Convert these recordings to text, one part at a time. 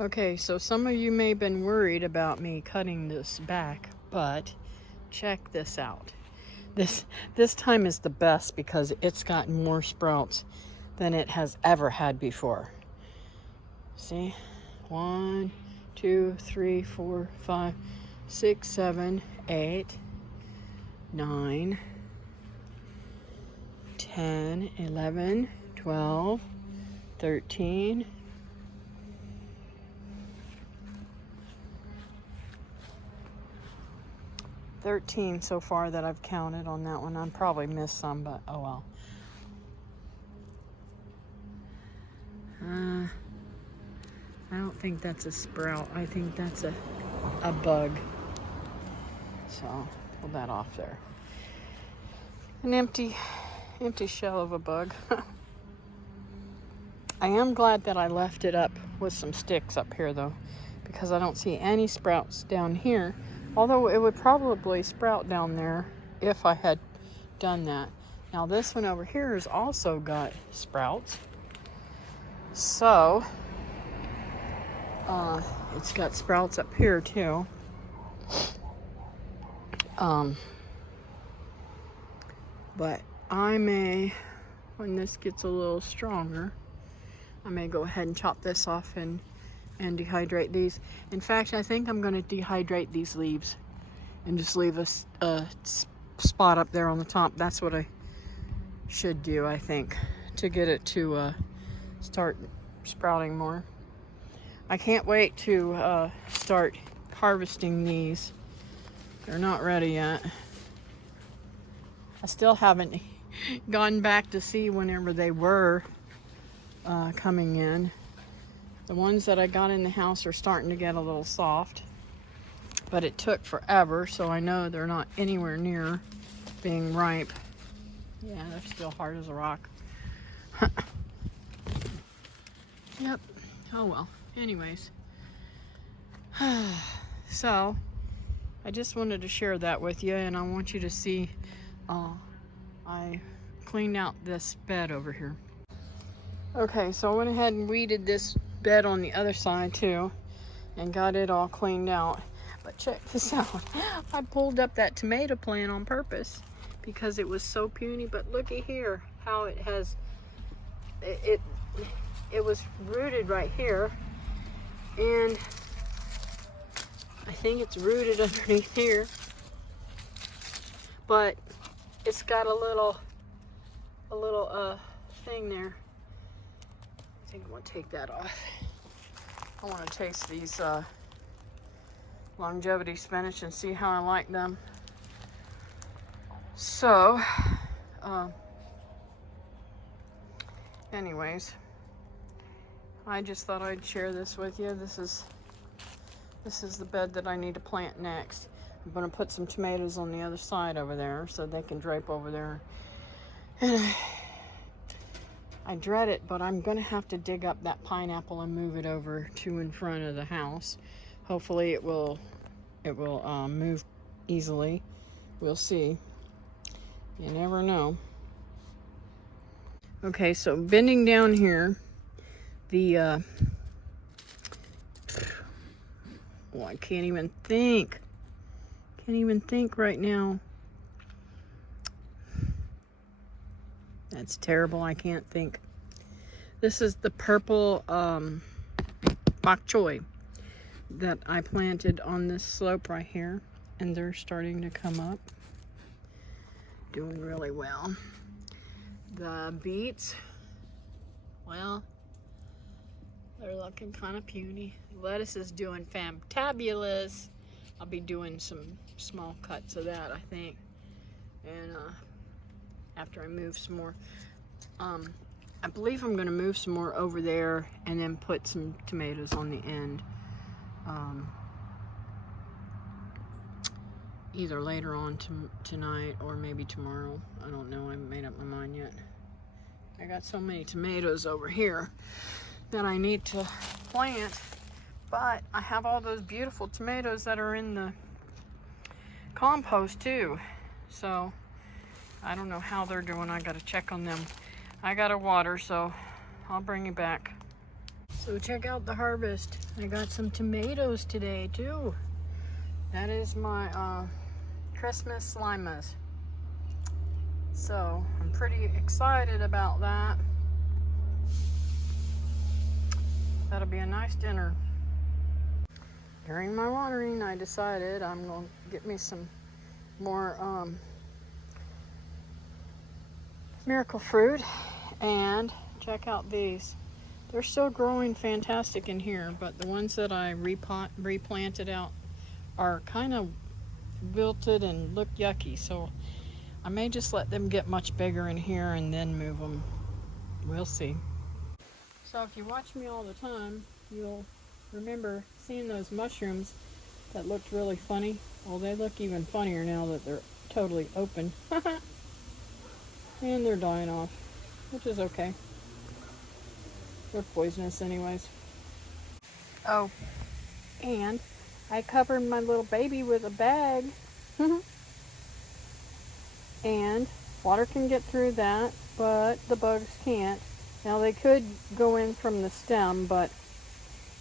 Okay, so some of you may have been worried about me cutting this back, but check this out. This time is the best because it's gotten more sprouts than it has ever had before. See? 1, 2, 3, 4, 5, 6, 7, 8, 9, 10, 11, 12, 13, 13 so far that I've counted on that one. I probably missed some, but oh well. I don't think that's a sprout. I think that's a bug. So pull that off there. An empty shell of a bug. I am glad that I left it up with some sticks up here though, because I don't see any sprouts down here. Although it would probably sprout down there if I had done that. Now this one over here has also got sprouts. So, it's got sprouts up here too. But I may, when this gets a little stronger, I may go ahead and chop this off and dehydrate these. In fact, I think I'm going to dehydrate these leaves and just leave a spot up there on the top. That's what I should do, I think, to get it to start sprouting more. I can't wait to start harvesting these. They're not ready yet. I still haven't gone back to see whenever they were coming in. The ones that I got in the house are starting to get a little soft, but it took forever, so I know they're not anywhere near being ripe. Yeah, they're still hard as a rock. Yep. Oh well. Anyways. So, I just wanted to share that with you, and I want you to see I cleaned out this bed over here. Okay, so I went ahead and weeded this bed on the other side too and got it all cleaned out. But check this out. I pulled up that tomato plant on purpose because it was so puny, but looky here how it has it was rooted right here, and I think it's rooted underneath here, but it's got a little thing there. I think I'm gonna take that off. I want to taste these longevity spinach and see how I like them. So, anyways, I just thought I'd share this with you. This is the bed that I need to plant next. I'm gonna put some tomatoes on the other side over there so they can drape over there. And I dread it, but I'm gonna have to dig up that pineapple and move it over to in front of the house. Hopefully it will move easily. We'll see. You never know. Okay, so bending down here, the I can't even think. Can't even think right now. That's terrible. I can't think. This is the purple bok choy that I planted on this slope right here, and they're starting to come up. Doing really well. The beets, well, they're looking kind of puny. Lettuce is doing fantabulous. I'll be doing some small cuts of that, I think. And after I move some more, I believe I'm going to move some more over there and then put some tomatoes on the end. Either later on tonight or maybe tomorrow. I don't know. I haven't made up my mind yet. I got so many tomatoes over here that I need to plant, but I have all those beautiful tomatoes that are in the compost too. So I don't know how they're doing. I got to check on them. I got to water, so I'll bring you back. So check out the harvest. I got some tomatoes today too. That is my Christmas limas. So I'm pretty excited about that. That'll be a nice dinner. During my watering, I decided I'm going to get me some more miracle fruit, and check out these. They're still growing fantastic in here, but the ones that I replanted out are kind of wilted and look yucky, so I may just let them get much bigger in here and then move them. We'll see. So if you watch me all the time, you'll remember seeing those mushrooms that looked really funny. Well, they look even funnier now that they're totally open. And they're dying off, which is okay. They're poisonous anyways. Oh, and I covered my little baby with a bag. And water can get through that, but the bugs can't. Now they could go in from the stem, but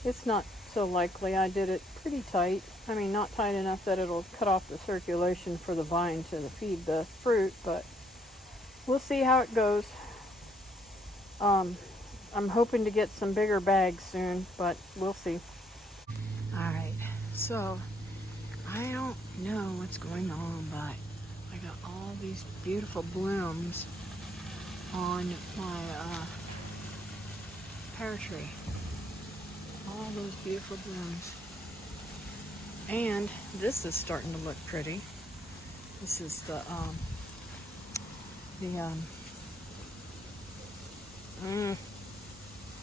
it's not so likely. I did it pretty tight. I mean, not tight enough that it'll cut off the circulation for the vine to feed the fruit, but we'll see how it goes. I'm hoping to get some bigger bags soon, but we'll see. Alright, so I don't know what's going on, but I got all these beautiful blooms on my pear tree. All those beautiful blooms. And this is starting to look pretty. This is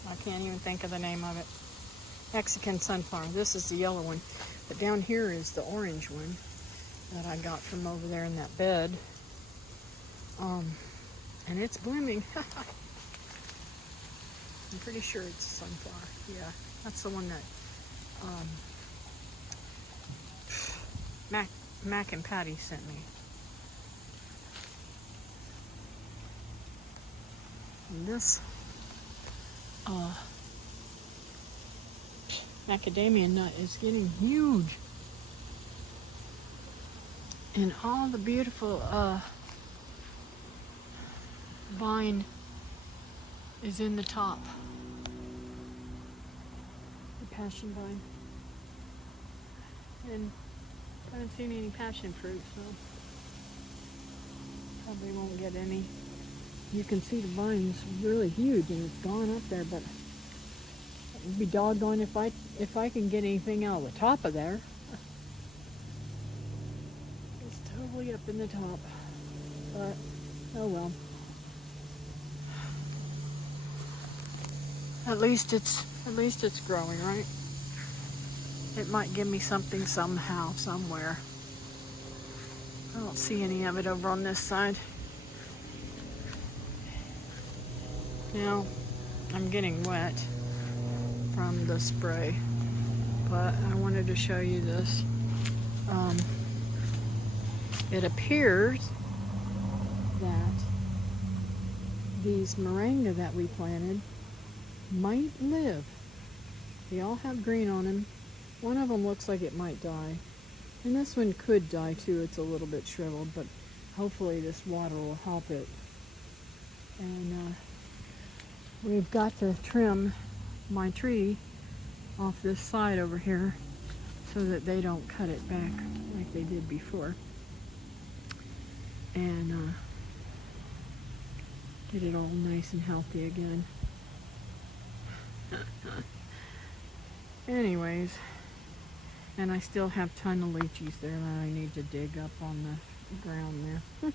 I can't even think of the name of it. Mexican sunflower. This is the yellow one. But down here is the orange one that I got from over there in that bed. And it's blooming. I'm pretty sure it's sunflower. Yeah, that's the one that Mac and Patty sent me. And this macadamia nut is getting huge. And all the beautiful vine is in the top. The passion vine. And I haven't seen any passion fruit, so probably won't get any. You can see the vine's really huge and it's gone up there, but it'd be doggone if I can get anything out of the top of there. It's totally up in the top, but oh well. At least it's growing, right? It might give me something somehow, somewhere. I don't see any of it over on this side. Now, I'm getting wet from the spray, but I wanted to show you this. It appears that these moringa that we planted might live. They all have green on them. One of them looks like it might die. And this one could die too. It's a little bit shriveled, but hopefully this water will help it. And we've got to trim my tree off this side over here so that they don't cut it back like they did before. And get it all nice and healthy again. Anyways, and I still have a ton of lychees there that I need to dig up on the ground there.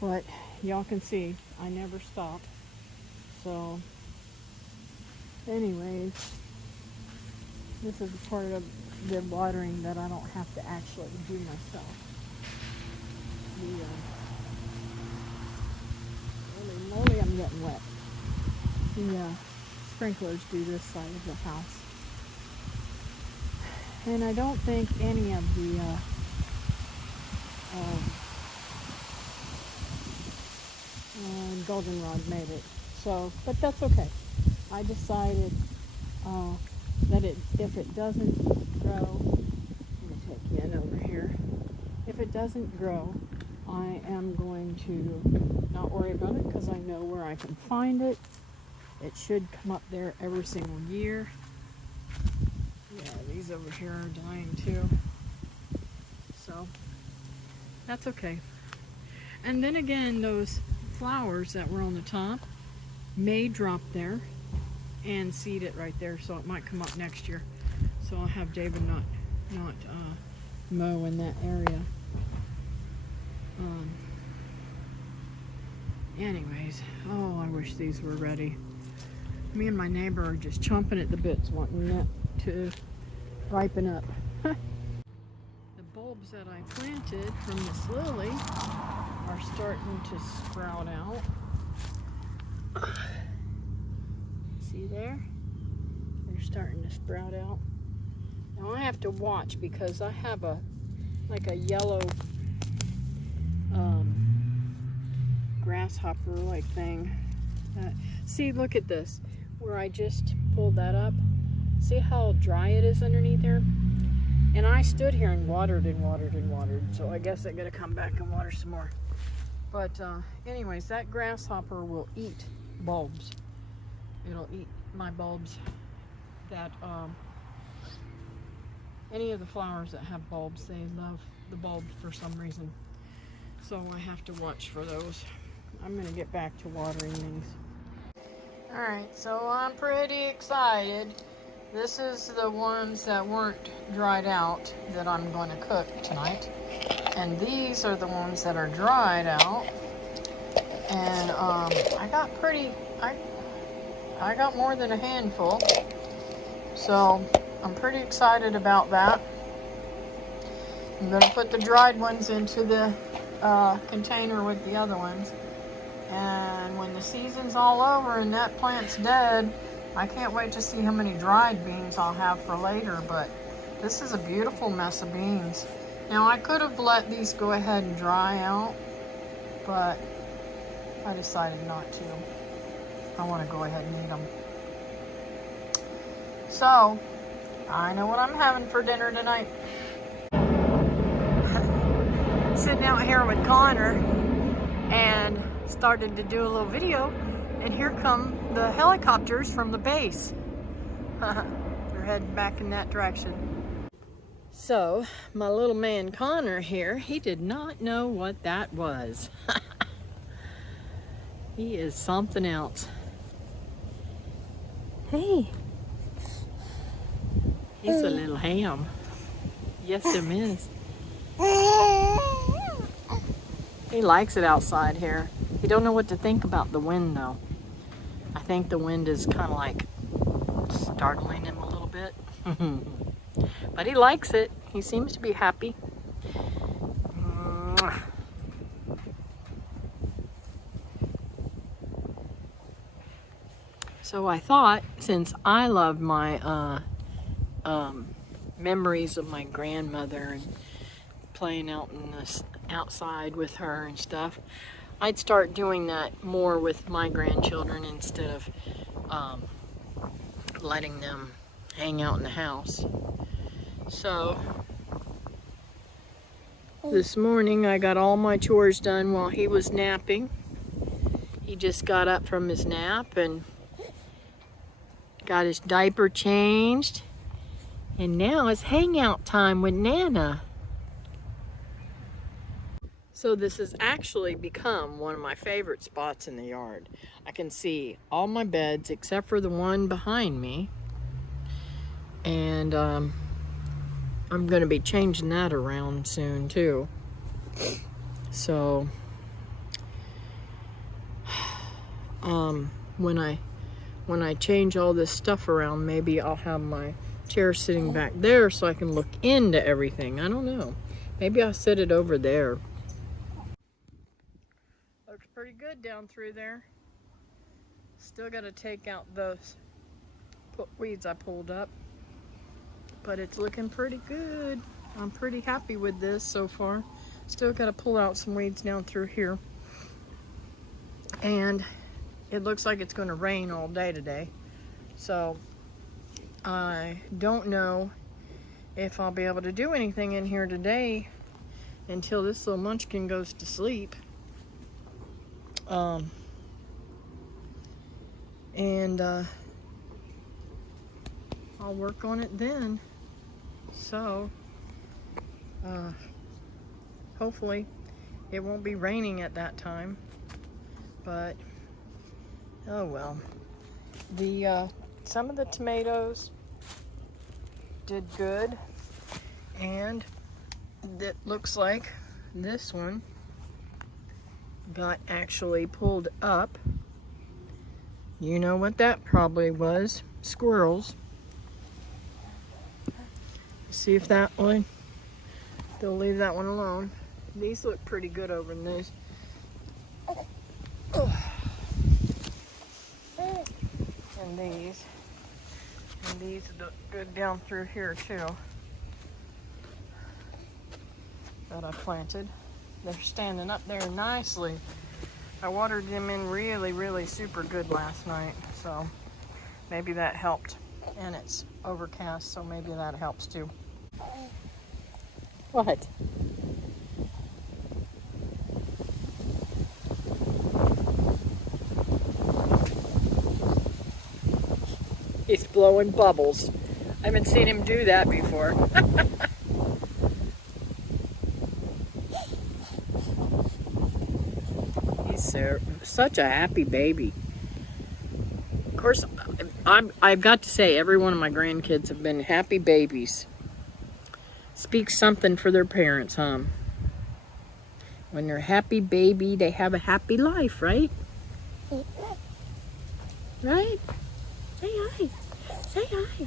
But y'all can see I never stop. So anyways, this is the part of the watering that I don't have to actually do myself. Holy moly, I'm getting wet. The sprinklers do this side of the house. And I don't think any of the goldenrod made it. So, but that's okay. I decided that if it doesn't grow, let me take you in over here. If it doesn't grow, I am going to not worry about it because I know where I can find it. It should come up there every single year. Yeah, these over here are dying too. So that's okay. And then again, those flowers that were on the top may drop there and seed it right there, so it might come up next year. So I'll have David not mow in that area. Anyways, oh, I wish these were ready. Me and my neighbor are just chomping at the bits wanting that to ripen up. The bulbs that I planted from this lily are starting to sprout out. See there? They're starting to sprout out. Now I have to watch because I have like a yellow grasshopper like thing. See, look at this. Where I just pulled that up. See how dry it is underneath there? And I stood here and watered and watered and watered. So I guess I gotta come back and water some more. But anyways, that grasshopper will eat bulbs. It'll eat my bulbs that any of the flowers that have bulbs, they love the bulbs for some reason. So I have to watch for those. I'm gonna get back to watering these. Alright, so I'm pretty excited. This is the ones that weren't dried out that I'm going to cook tonight. And these are the ones that are dried out. And I got more than a handful. So I'm pretty excited about that. I'm going to put the dried ones into the container with the other ones. And when the season's all over and that plant's dead, I can't wait to see how many dried beans I'll have for later, but this is a beautiful mess of beans. Now I could have let these go ahead and dry out, but I decided not to. I want to go ahead and eat them. So, I know what I'm having for dinner tonight. Sitting out here with Connor and started to do a little video, and here come the helicopters from the base. They're heading back in that direction. So my little man Connor here, he did not know what that was. He is something else. Hey, he's a little ham. Yes, him is. He likes it outside here. He don't know what to think about the wind though. I think the wind is kind of like startling him a little bit. But he likes it. He seems to be happy. So I thought, since I love my memories of my grandmother and playing out in the outside with her and stuff, I'd start doing that more with my grandchildren instead of letting them hang out in the house. So this morning I got all my chores done while he was napping. He just got up from his nap and got his diaper changed, and now it's hangout time with Nana. So this has actually become one of my favorite spots in the yard. I can see all my beds except for the one behind me. And I'm going to be changing that around soon too. So when I change all this stuff around, maybe I'll have my chair sitting back there so I can look into everything. I don't know. Maybe I'll set it over there. Looks pretty good down through there. Still got to take out those weeds I pulled up, but it's looking pretty good. I'm pretty happy with this so far. Still got to pull out some weeds down through here, and it looks like it's going to rain all day today, So I don't know if I'll be able to do anything in here today until this little munchkin goes to sleep. And I'll work on it then. So hopefully it won't be raining at that time, but oh well. The some of the tomatoes did good, and it looks like this one got actually pulled up. You know what that probably was? Squirrels. See if that one, they'll leave that one alone. These look pretty good over in these. And these look good down through here too, that I planted. They're standing up there nicely. I watered them in really super good last night, so maybe that helped. And it's overcast, so maybe that helps too. What? He's blowing bubbles. I haven't seen him do that before. He's such a happy baby. Of course, I've got to say, every one of my grandkids have been happy babies. Speaks something for their parents, huh? When they're a happy baby, they have a happy life, right? Right? Say hi. Say hi.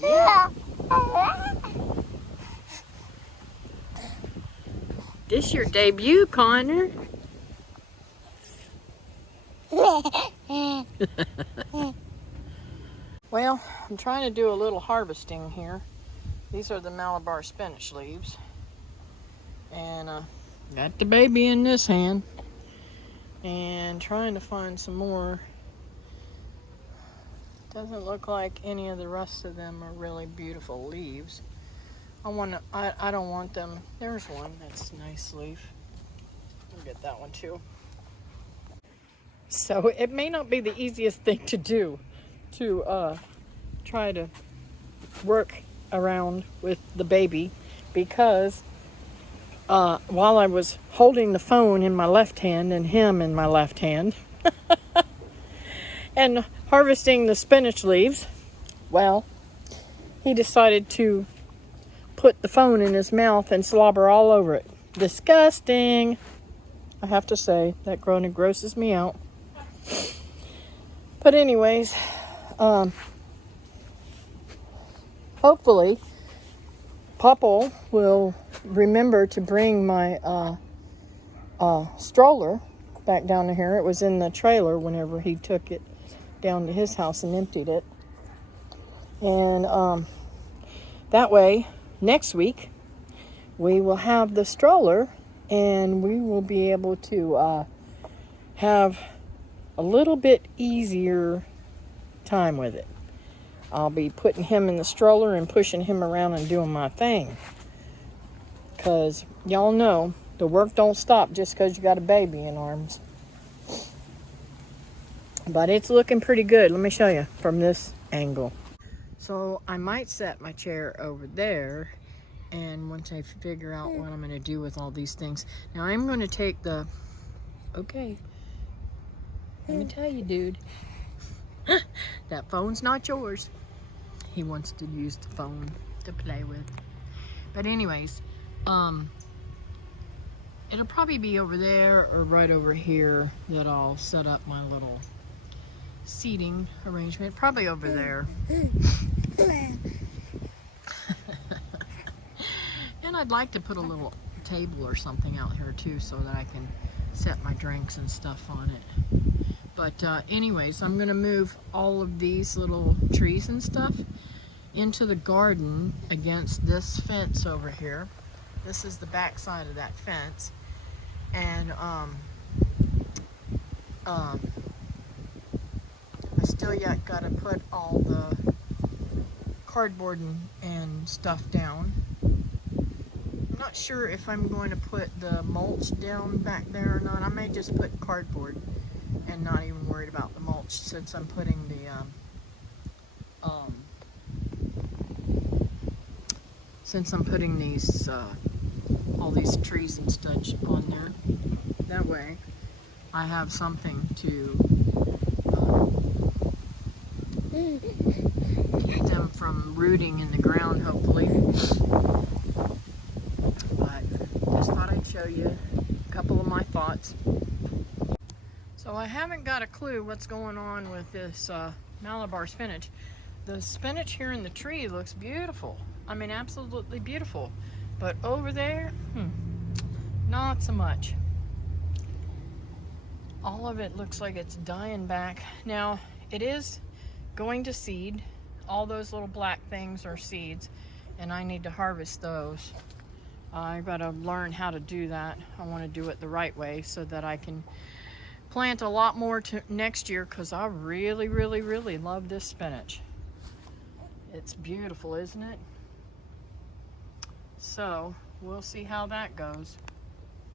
Yeah. This your debut, Connor? Well, I'm trying to do a little harvesting here. These are the Malabar spinach leaves. And got the baby in this hand. And trying to find some more. Doesn't look like any of the rest of them are really beautiful leaves. I don't want them. There's one that's a nice leaf. I'll get that one too. So it may not be the easiest thing to do, to try to work around with the baby, because while I was holding the phone in my left hand and him in my left hand and harvesting the spinach leaves, well, he decided to put the phone in his mouth and slobber all over it. Disgusting. I have to say, that grosses me out. But anyways, hopefully Papa will remember to bring my stroller back down to here. It was in the trailer whenever he took it down to his house and emptied it. And that way, next week, we will have the stroller and we will be able to have a little bit easier time with it. I'll be putting him in the stroller and pushing him around and doing my thing. Because y'all know, the work don't stop just because you got a baby in arms. But it's looking pretty good. Let me show you from this angle. So I might set my chair over there, and once I figure out what I'm going to do with all these things. Now I'm going to take the, okay, let me tell you, dude, that phone's not yours. He wants to use the phone to play with. But anyways, it'll probably be over there or right over here that I'll set up my little seating arrangement. Probably over there. And I'd like to put a little table or something out here too, so that I can set my drinks and stuff on it. But anyways, I'm gonna move all of these little trees and stuff into the garden against this fence over here. This is the back side of that fence. And I still yet gotta put all the cardboard and stuff down. I'm not sure if I'm going to put the mulch down back there or not. I may just put cardboard and not even worried about the mulch, since I'm putting the these all these trees and such on there. That way I have something to keep them from rooting in the ground, hopefully. But just thought I'd show you a couple of my thoughts. So I haven't got a clue what's going on with this Malabar spinach. The spinach here in the tree looks beautiful. I mean, absolutely beautiful. But over there, not so much. All of it looks like it's dying back. Now, it is going to seed. All those little black things are seeds, and I need to harvest those. I've got to learn how to do that. I want to do it the right way so that I can plant a lot more next year, because I really, really, really love this spinach. It's beautiful, isn't it? So we'll see how that goes.